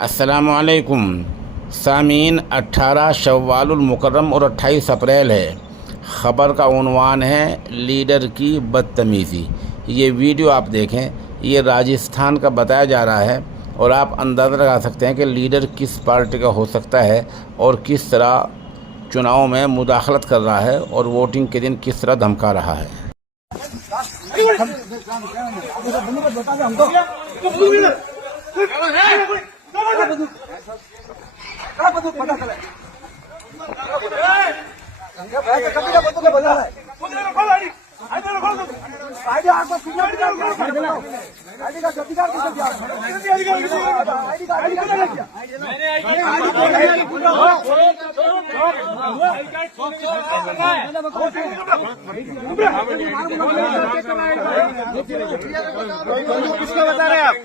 अस्सलामुअलैकुम सामीन। 18 शव्वालुल मुकर्रम और 28 अप्रैल है। ख़बर का उन्वान है लीडर की बदतमीज़ी। ये वीडियो आप देखें, ये राजस्थान का बताया जा रहा है और आप अंदाज़ा लगा सकते हैं कि लीडर किस पार्टी का हो सकता है और किस तरह चुनाव में मुदाखलत कर रहा है और वोटिंग के दिन किस तरह धमका रहा है। किसका बता रहे हैं आप?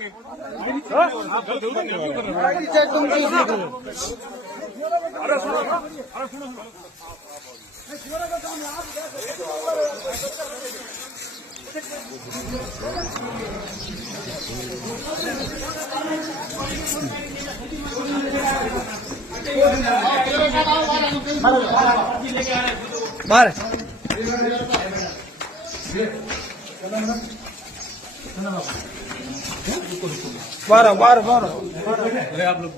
बाहर बाहर बाहर आप लोग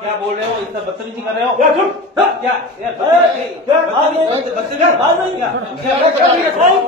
क्या बोल रहे हो? इतना बदतमीजी कर रहे हो? क्या